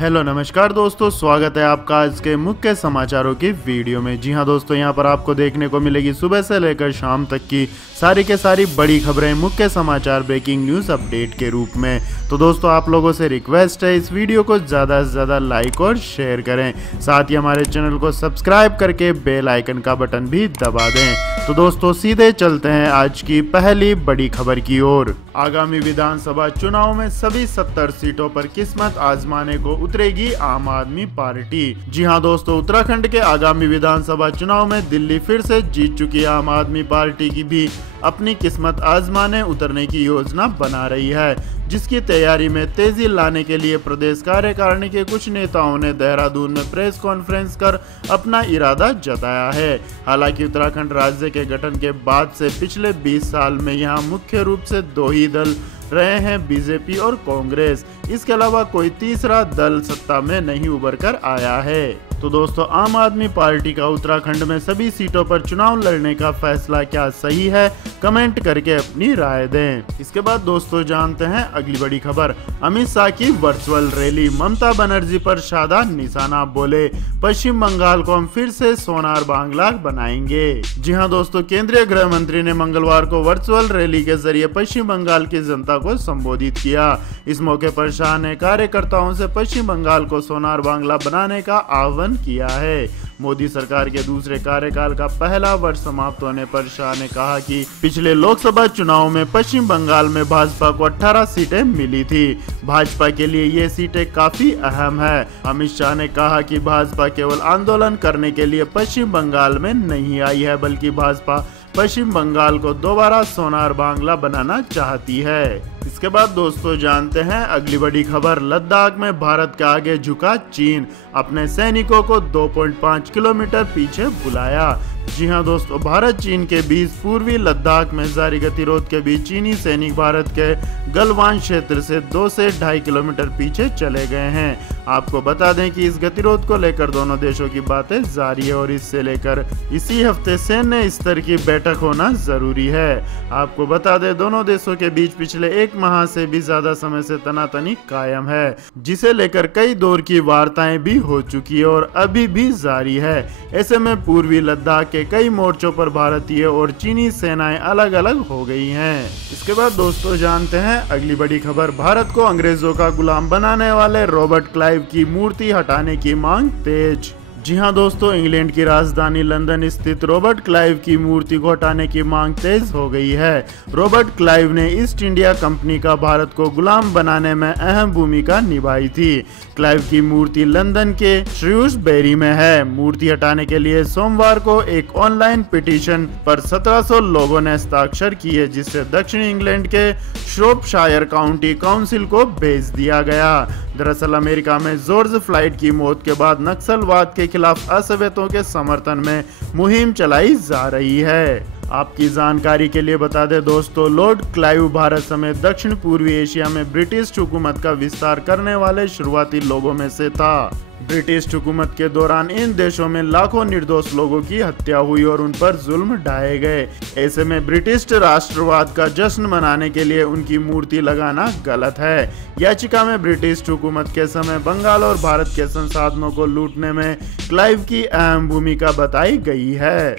Hello नमस्कार दोस्तों, स्वागत है आपका आज के मुख्य समाचारों की वीडियो में। जी हां दोस्तों, यहां पर आपको देखने को मिलेगी सुबह से लेकर शाम तक की सारी के सारी बड़ी खबरें, मुख्य समाचार, ब्रेकिंग न्यूज़ अपडेट के रूप में। तो दोस्तों आप लोगों से रिक्वेस्ट है इस वीडियो को ज़्यादा से ज़्यादा लाइक और शेयर करें, साथ ही हमारे चैनल को सब्सक्राइब करके बेल आइकन का बटन भी दबा दें। तो दोस्तों सीधे चलते हैं आज की पहली बड़ी खबर की ओर। आगामी विधानसभा चुनाव में सभी 70 सीटों पर किस्मत आजमाने को उतरेगी आम आदमी पार्टी। जी हां दोस्तों, उत्तराखंड के आगामी विधानसभा चुनाव में दिल्ली फिर से जीत चुकी आम आदमी पार्टी की भी अपनी किस्मत आजमाने उतरने की योजना बना रही है, जिसकी तैयारी में तेजी लाने के लिए प्रदेश कार्यकारिणी के कुछ नेताओं ने देहरादून में प्रेस कॉन्फ्रेंस कर अपना इरादा जताया है। हालांकि उत्तराखंड राज्य के गठन के बाद से पिछले 20 साल में यहां मुख्य रूप से दो ही दल रहे हैं, बीजेपी और कांग्रेस। इसके अलावा कोई तीसरा दल सत्ता में नहीं उभर कर आया है। तो दोस्तों आम आदमी पार्टी का उत्तराखंड में सभी सीटों पर चुनाव लड़ने का फैसला क्या सही है, कमेंट करके अपनी राय दें। इसके बाद दोस्तों जानते हैं अगली बड़ी खबर। अमित शाह की वर्चुअल रैली, ममता बनर्जी पर साधा निशाना, बोले पश्चिम बंगाल को हम फिर से सोनार बांग्ला बनाएंगे। जी हां दोस्तों, केंद्रीय गृह मंत्री ने मंगलवार को वर्चुअल रैली के जरिए पश्चिम बंगाल की जनता को संबोधित किया। इस मौके पर शाह ने कार्यकर्ताओं से पश्चिम बंगाल को सोनार बांग्ला बनाने का आह्वान किया है। मोदी सरकार के दूसरे कार्यकाल का पहला वर्ष समाप्त होने पर शाह ने कहा कि पिछले लोकसभा चुनाव में पश्चिम बंगाल में भाजपा को 18 सीटें मिली थी। भाजपा के लिए ये सीटें काफी अहम है। अमित शाह ने कहा कि भाजपा केवल आंदोलन करने के लिए पश्चिम बंगाल में नहीं आई है, बल्कि भाजपा पश्चिम बंगाल को दोबारा सोनार बांग्ला बनाना चाहती है। इसके बाद दोस्तों जानते हैं अगली बड़ी खबर। लद्दाख में भारत के आगे झुका चीन, अपने सैनिकों को 2.5 किलोमीटर पीछे बुलाया। जी हां दोस्तों, भारत चीन के बीच पूर्वी लद्दाख में जारी गतिरोध के बीच चीनी सैनिक भारत के गलवान क्षेत्र से 2 से 2.5 किलोमीटर पीछे चले गए हैं। आपको बता दें कि इस गतिरोध को लेकर दोनों देशों की बातें जारी है और इससे लेकर इसी हफ्ते सैन्य स्तर की बैठक होना जरूरी है। आपको बता दें दोनों देशों के बीच पिछले 1 माह से भी ज्यादा समय से तनातनी कायम है, जिसे लेकर कई दौर की वार्ताएं भी हो चुकी है और अभी भी जारी है। ऐसे में पूर्वी लद्दाख के कई मोर्चों पर भारतीय और चीनी सेनाएं अलग अलग हो गई हैं। इसके बाद दोस्तों जानते हैं अगली बड़ी खबर। भारत को अंग्रेजों का गुलाम बनाने वाले रॉबर्ट क्लाइव की मूर्ति हटाने की मांग तेज। जी हां दोस्तों, इंग्लैंड की राजधानी लंदन स्थित रॉबर्ट क्लाइव की मूर्ति को हटाने की मांग तेज हो गई है। रॉबर्ट क्लाइव ने ईस्ट इंडिया कंपनी का भारत को गुलाम बनाने में अहम भूमिका निभाई थी। क्लाइव की मूर्ति लंदन के श्रूसबेरी में है। मूर्ति हटाने के लिए सोमवार को एक ऑनलाइन पिटीशन पर 1700 लोगों ने हस्ताक्षर किए, जिससे दक्षिण इंग्लैंड के श्रोपशायर काउंटी काउंसिल को भेज दिया गया। दरअसल अमेरिका में जॉर्ज फ्लाइड की मौत के बाद नक्सलवाद के खिलाफ असभ्यताओं के समर्थन में मुहिम चलाई जा रही है। आपकी जानकारी के लिए बता दें दोस्तों, लॉर्ड क्लाइव भारत समेत दक्षिण पूर्वी एशिया में ब्रिटिश हुकूमत का विस्तार करने वाले शुरुआती लोगों में से था। ब्रिटिश हुकूमत के दौरान इन देशों में लाखों निर्दोष लोगों की हत्या हुई और उन पर जुल्म ढाए गए। ऐसे में ब्रिटिश राष्ट्रवाद का जश्न मनाने के लिए उनकी मूर्ति लगाना गलत है। याचिका में ब्रिटिश हुकूमत के समय बंगाल और भारत के संसाधनों को लूटने में क्लाइव की अहम भूमिका बताई गई है।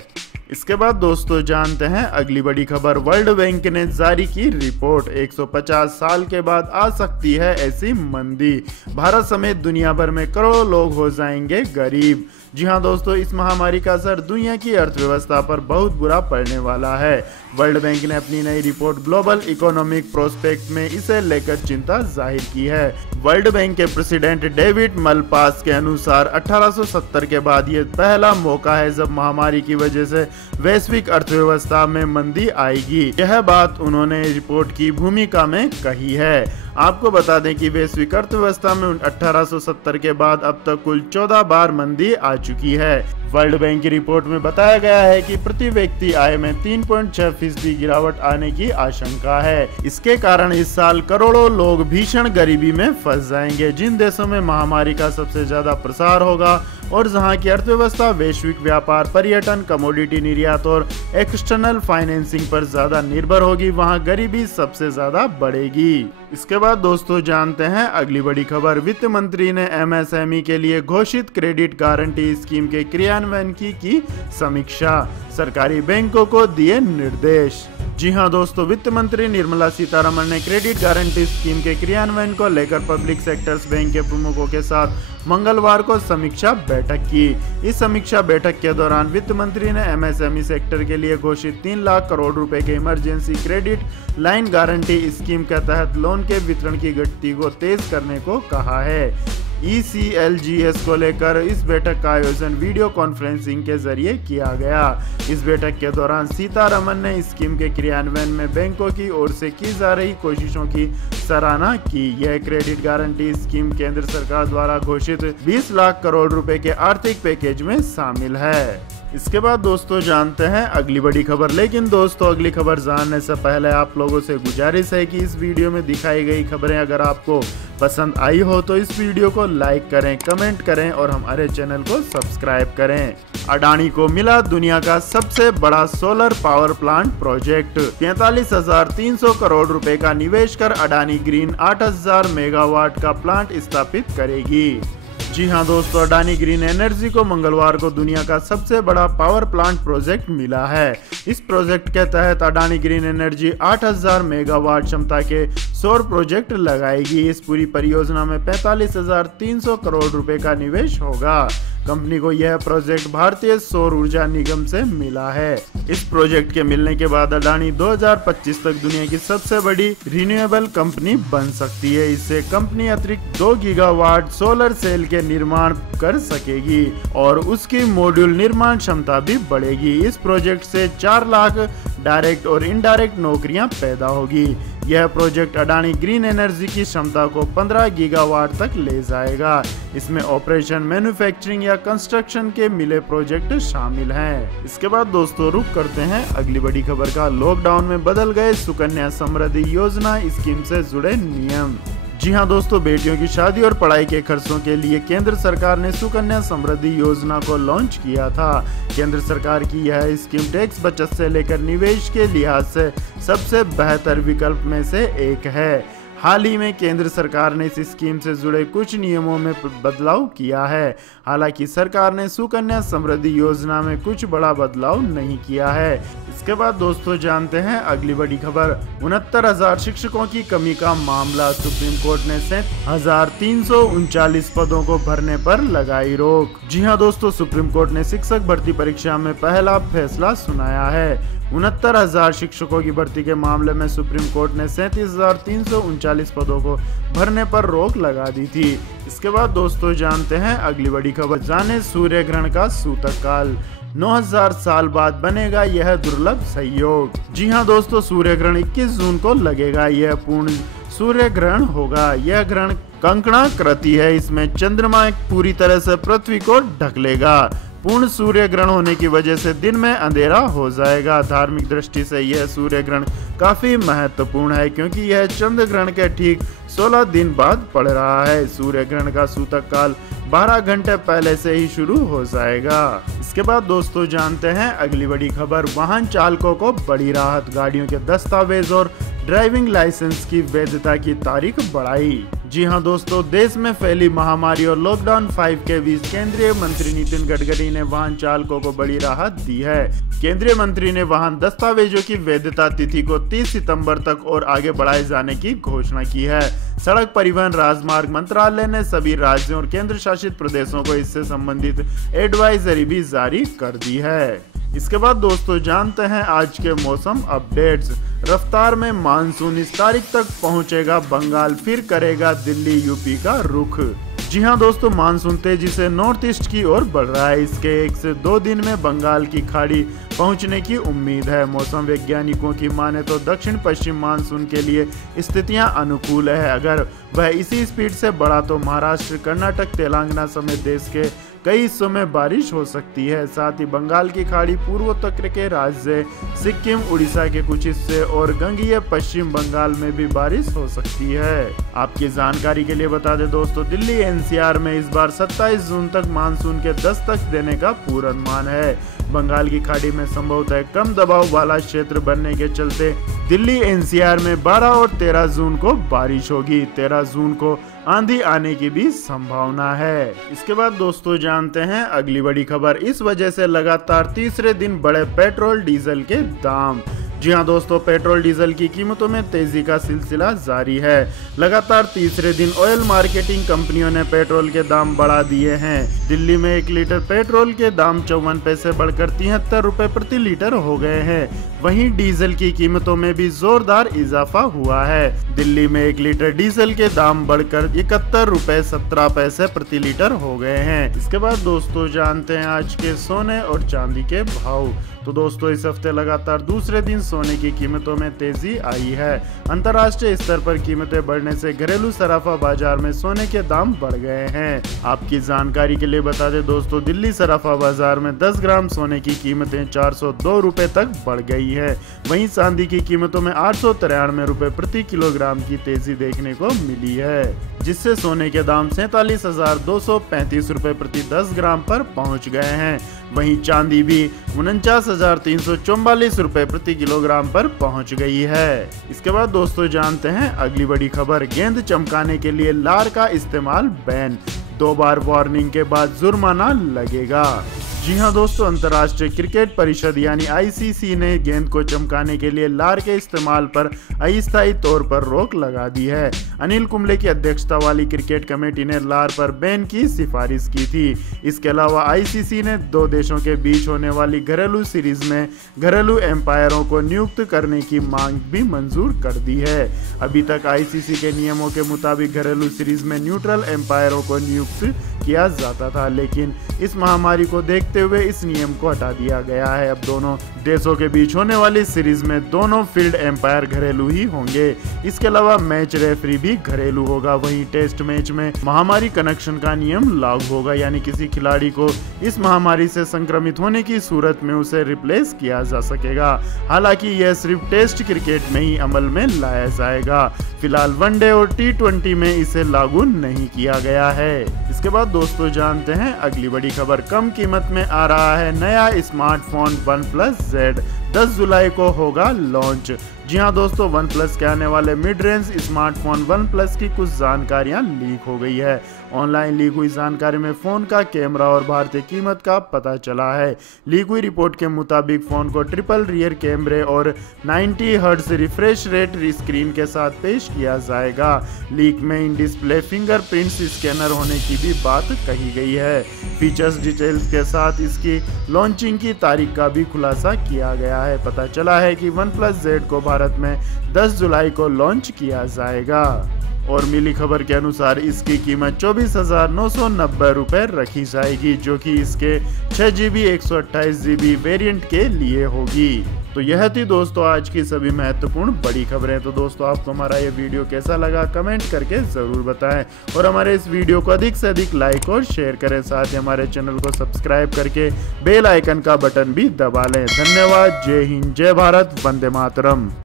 इसके बाद दोस्तों जानते हैं अगली बड़ी खबर। वर्ल्ड बैंक ने जारी की रिपोर्ट, 150 साल के बाद आ सकती है ऐसी मंदी, भारत समेत दुनिया भर में करोड़ों लोग हो जाएंगे गरीब। जी हां दोस्तों, इस महामारी का असर दुनिया की अर्थव्यवस्था पर बहुत बुरा पड़ने वाला है। वर्ल्ड बैंक ने अपनी नई रिपोर्ट ग्लोबल इकोनॉमिक प्रोस्पेक्ट में इसे लेकर चिंता जाहिर की है। वर्ल्ड बैंक के प्रेसिडेंट डेविड मलपास के अनुसार 1870 के बाद ये पहला मौका है जब महामारी की वजह से वैश्विक अर्थव्यवस्था में मंदी आएगी। यह बात उन्होंने रिपोर्ट की भूमिका में कही है। आपको बता दें कि वैश्विक अर्थव्यवस्था में 1870 के बाद अब तक कुल 14 बार मंदी आ चुकी है। वर्ल्ड बैंक की रिपोर्ट में बताया गया है कि प्रति व्यक्ति आय में 3.6% गिरावट आने की आशंका है। इसके कारण इस साल करोड़ों लोग भीषण गरीबी में फंस जाएंगे। जिन देशों में महामारी का सबसे ज्यादा प्रसार होगा और जहां की अर्थव्यवस्था वैश्विक व्यापार, पर्यटन, कमोडिटी निर्यात और एक्सटर्नल फाइनेंसिंग पर ज्यादा निर्भर होगी, वहां गरीबी सबसे ज्यादा बढ़ेगी। इसके बाद दोस्तों जानते हैं अगली बड़ी खबर। वित्त मंत्री ने एमएसएमई के लिए घोषित क्रेडिट गारंटी स्कीम के क्रियान्वयन की समीक्षा, सरकारी बैंकों को दिए निर्देश। जी हां दोस्तों, वित्त मंत्री निर्मला सीतारमण ने क्रेडिट गारंटी स्कीम के क्रियान्वयन को लेकर पब्लिक सेक्टर्स बैंक के प्रमुखों के साथ मंगलवार को समीक्षा बैठक की। इस समीक्षा बैठक के दौरान वित्त मंत्री ने एमएसएमई सेक्टर के लिए घोषित 3 लाख करोड़ रुपए के emergency credit line guarantee scheme के तहत लोन के वितरण की गति को तेज करने को कहा है। ECLGS को लेकर इस बैठक का आयोजन वीडियो कॉन्फ्रेंसिंग के जरिए किया गया। इस बैठक के दौरान सीतारमण ने स्कीम के क्रियान्वयन में बैंकों की ओर से की जा रही कोशिशों की सराहना की। यह क्रेडिट गारंटी स्कीम केंद्र सरकार द्वारा घोषित 20 लाख करोड़ रुपए के आर्थिक पैकेज में शामिल है। इसके बाद दोस्तों जानते हैं अगली बड़ी खबर। लेकिन दोस्तों अगली खबर जानने से पहले आप लोगों से गुजारिश है कि इस वीडियो में दिखाई गई खबरें अगर आपको पसंद आई हो तो इस वीडियो को लाइक करें, कमेंट करें और हमारे चैनल को सब्सक्राइब करें। अडानी को मिला दुनिया का सबसे बड़ा solar power plant project. 43,300 crore रुपए का निवेश कर अडानी ग्रीन 8,000 मेगावाट का प्लांट स्थापित करेगी। जी हां दोस्तों, अडानी ग्रीन एनर्जी को मंगलवार को दुनिया का सबसे बड़ा पावर प्लांट प्रोजेक्ट मिला है। इस प्रोजेक्ट के तहत अडानी ग्रीन एनर्जी 8,000 मेगावाट क्षमता के सौर प्रोजेक्ट लगाएगी। इस पूरी परियोजना में 45,300 करोड़ रुपए का निवेश होगा। कंपनी को यह प्रोजेक्ट भारतीय सौर ऊर्जा निगम से मिला है। इस प्रोजेक्ट के मिलने के बाद अडानी 2025 तक दुनिया की सबसे बड़ी रिन्यूएबल कंपनी बन सकती है। इससे कंपनी अतिरिक्त 2 गीगावाट सोलर सेल के निर्माण कर सकेगी और उसकी मॉड्यूल निर्माण क्षमता भी बढ़ेगी। इस प्रोजेक्ट से 4 लाख डायरेक्ट और इनडायरेक्ट नौकरियां पैदा होगी। यह प्रोजेक्ट अडानी ग्रीन एनर्जी की क्षमता को 15 गीगावाट तक ले जाएगा। इसमें ऑपरेशन, मैन्युफैक्चरिंग या कंस्ट्रक्शन के मिले प्रोजेक्ट शामिल हैं। इसके बाद दोस्तों रुक करते हैं अगली बड़ी खबर का। लॉकडाउन में बदल गए सुकन्या समृद्धि योजना स्कीम से जुड़े नियम। जी हां दोस्तों, बेटियों की शादी और पढ़ाई के खर्चों के लिए केंद्र सरकार ने सुकन्या समृद्धि योजना को लॉन्च किया था। केंद्र सरकार की यह स्कीम टैक्स बचत से लेकर निवेश के लिहाज से सबसे बेहतर विकल्प में से एक है। हाल ही में केंद्र सरकार ने इस स्कीम से जुड़े कुछ नियमों में बदलाव किया है। हालांकि सरकार ने सुकन्या समृद्धि योजना में कुछ बड़ा बदलाव नहीं किया है। इसके बाद दोस्तों जानते हैं अगली बड़ी खबर। 69,000 शिक्षकों की कमी का मामला। सुप्रीम कोर्ट ने 7,339 पदों को भरने पर लगाई रोक। जी हां दोस्तों, सुप्रीम कोर्ट ने शिक्षक भर्ती परीक्षा में पहला फैसला सुनाया है। 69,000 शिक्षकों की भर्ती के मामले में सुप्रीम कोर्ट ने 37,339 पदों को भरने पर रोक लगा दी थी। इसके बाद दोस्तों जानते हैं अगली बड़ी खबर। जाने सूर्य ग्रहण का सूतक काल। 9,000 साल बाद बनेगा यह दुर्लभ संयोग। जी हां दोस्तों, सूर्य ग्रहण 21 जून को लगेगा। यह पूर्ण सूर्य ग्रहण होगा। यह ग्रहण कंकणाकृति है। इसमें चंद्रमा पूरी तरह से पृथ्वी को ढक लेगा। पूर्ण सूर्य ग्रहण होने की वजह से दिन में अंधेरा हो जाएगा। धार्मिक दृष्टि से यह सूर्य ग्रहण काफी महत्वपूर्ण है क्योंकि यह चंद्र ग्रहण के ठीक 16 दिन बाद पड़ रहा है। सूर्य ग्रहण का सूतक काल 12 घंटे पहले से ही शुरू हो जाएगा। इसके बाद दोस्तों जानते हैं अगली बड़ी खबर। वाहन चालकों को बड़ी राहत। गाड़ियों के दस्तावेज और ड्राइविंग लाइसेंस की वैधता की तारीख बढ़ाई। जी हां दोस्तों, देश में फैली महामारी और लॉकडाउन 5 के बीच केंद्रीय मंत्री नितिन गडकरी ने वाहन चालकों को बड़ी राहत दी है। केंद्रीय मंत्री ने वाहन दस्तावेजों की वैधता तिथि को 30 सितंबर तक और आगे बढ़ाए जाने की घोषणा की है। सड़क परिवहन राजमार्ग मंत्रालय ने सभी राज्यों और केंद्र शासित प्रदेशों को इससे संबंधित एडवाइजरी भी जारी कर दी है। इसके बाद दोस्तों जानते हैं आज के मौसम अपडेट्स। रफ्तार में मानसून इस तारीख तक पहुंचेगा बंगाल, फिर करेगा दिल्ली यूपी का रुख। जी हां दोस्तों, मानसून तेजी से नॉर्थ ईस्ट की ओर बढ़ रहा है। इसके 1 से 2 दिन में बंगाल की खाड़ी पहुंचने की उम्मीद है। मौसम वैज्ञानिकों की माने तो दक्षिण पश्चिम मानसून के लिए स्थितियां अनुकूल है। अगर वह इसी स्पीड से बढ़ा तो महाराष्ट्र, कर्नाटक, तेलंगाना समेत देश के कई हिस्सों में बारिश हो सकती है। साथ ही बंगाल की खाड़ी, पूर्वोत्तर के राज्य सिक्किम, उड़ीसा के कुछ हिस्से और गंगीय पश्चिम बंगाल में भी बारिश हो सकती है। आपकी जानकारी के लिए बता दें दोस्तों, दिल्ली एनसीआर में इस बार 27 जून तक मानसून के दस्तक देने का पूर्वानुमान है। बंगाल की खाड़ी में संभवतः कम दबाव वाला क्षेत्र बनने के चलते दिल्ली एनसीआर में 12 और 13 जून को बारिश होगी। 13 जून को आंधी आने की भी संभावना है। इसके बाद दोस्तों जानते हैं अगली बड़ी खबर। इस वजह से लगातार तीसरे दिन बढ़े पेट्रोल डीजल के दाम। जी हां दोस्तों, पेट्रोल डीजल की कीमतों में तेजी का सिलसिला जारी है। लगातार तीसरे दिन ऑयल मार्केटिंग कंपनियों ने पेट्रोल के दाम बढ़ा दिए हैं। दिल्ली में 1 लीटर पेट्रोल के दाम 54 पैसे बढ़कर 73 रुपए प्रति लीटर हो गए हैं। वहीं डीजल की कीमतों में भी जोरदार इजाफा हुआ है। दिल्ली में 1 लीटर डीजल के दाम बढ़कर 71 रुपए 17 पैसे प्रति लीटर हो गए हैं। इसके बाद दोस्तों जानते हैं आज के सोने और चांदी के भाव। तो दोस्तों इस हफ्ते लगातार दूसरे दिन सोने की कीमतों में तेजी आई है। अंतर्राष्ट्रीय स्तर पर कीमतें बढ़ने से घरेलू सराफा बाजार में सोने के दाम बढ़ गए हैं। आपकी जानकारी के लिए बता दें दोस्तों, दिल्ली सराफा बाजार में 10 ग्राम सोने की कीमतें 402 रुपए तक बढ़ गई है। वहीं चांदी की कीमतों में 893 रुपए प्रति किलोग्राम की तेजी देखने को मिली है, जिससे सोने के दाम 47,235 रुपए प्रति 10 ग्राम पर पहुंच गए हैं। वहीं चांदी भी 49,344 रुपए प्रति किलोग्राम पर पहुंच गई है। इसके बाद दोस्तों जानते हैं अगली बड़ी खबर। गेंद चमकाने के लिए लार का इस्तेमाल बैन, 2 बार वार्निंग के बाद जुर्माना लगेगा। जी हां दोस्तों, अंतर्राष्ट्रीय क्रिकेट परिषद यानी आईसीसी ने गेंद को चमकाने के लिए लार के इस्तेमाल पर अस्थायी तौर पर रोक लगा दी है। अनिल कुंबले की अध्यक्षता वाली क्रिकेट कमेटी ने लार पर बैन की सिफारिश की थी। इसके अलावा आईसीसी ने 2 देशों के बीच होने वाली घरेलू सीरीज में घरेलू एम्पायरों को नियुक्त करने की मांग भी मंजूर कर दी है। अभी तक आईसीसी के नियमों के मुताबिक घरेलू सीरीज में न्यूट्रल एम्पायरों को नियुक्त किया जाता था, लेकिन इस महामारी को देखते हुए इस नियम को हटा दिया गया है। अब दोनों देशों के बीच होने वाली सीरीज में दोनों फील्ड एम्पायर घरेलू ही होंगे। इसके अलावा मैच रेफरी भी घरेलू होगा। वहीं टेस्ट मैच में महामारी कनेक्शन का नियम लागू होगा, यानी किसी खिलाड़ी को इस महामारी से संक्रमित होने की सूरत में उसे रिप्लेस किया जा सकेगा। हालांकि यह सिर्फ टेस्ट क्रिकेट में ही अमल में लाया जाएगा। फिलहाल वनडे और T20 में इसे लागू नहीं किया गया है। इसके बाद दोस्तों जानते हैं अगली बड़ी खबर। कम कीमत में आ रहा है नया स्मार्टफोन OnePlus Z, 10 जुलाई को होगा लॉन्च। जी हां दोस्तों, OnePlus के आने वाले मिड रेंज स्मार्टफोन OnePlus की कुछ जानकारियां लीक हो गई है। ऑनलाइन लीक हुई जानकारी में फोन का कैमरा और भारतीय कीमत का पता चला है। लीक हुई रिपोर्ट के मुताबिक फोन को ट्रिपल रियर कैमरे और 90 हर्ट्ज रिफ्रेश रेट स्क्रीन के साथ पेश किया जाएगा। लीक में इन डिस्प्ले फिंगरप्रिंट्स स्कैनर होने की भी बात कही गई है। फीचर्स डिटेल्स के साथ इसकी लॉन्चिंग की तारीख का भी खुलासा किया गया है। पता चला है कि OnePlus Z को भारत में 10 जुलाई को लॉन्च किया जाएगा। और मिली खबर के अनुसार इसकी कीमत 24,990 रुपए रखी जाएगी, जो कि इसके 6GB 128GB वेरिएंट के लिए होगी। तो यह थी दोस्तों आज की सभी महत्वपूर्ण बड़ी खबरें। तो दोस्तों आपको हमारा ये वीडियो कैसा लगा कमेंट करके जरूर बताएं, और हमारे इस वीडियो को अधिक से अधिक लाइक और शेयर करें। साथ ही हमारे चैनल को सब्सक्राइब करके बेल आइकन का बटन भी दबा लें। धन्यवाद। जय हिंद, जय भारत, वंदे मातरम।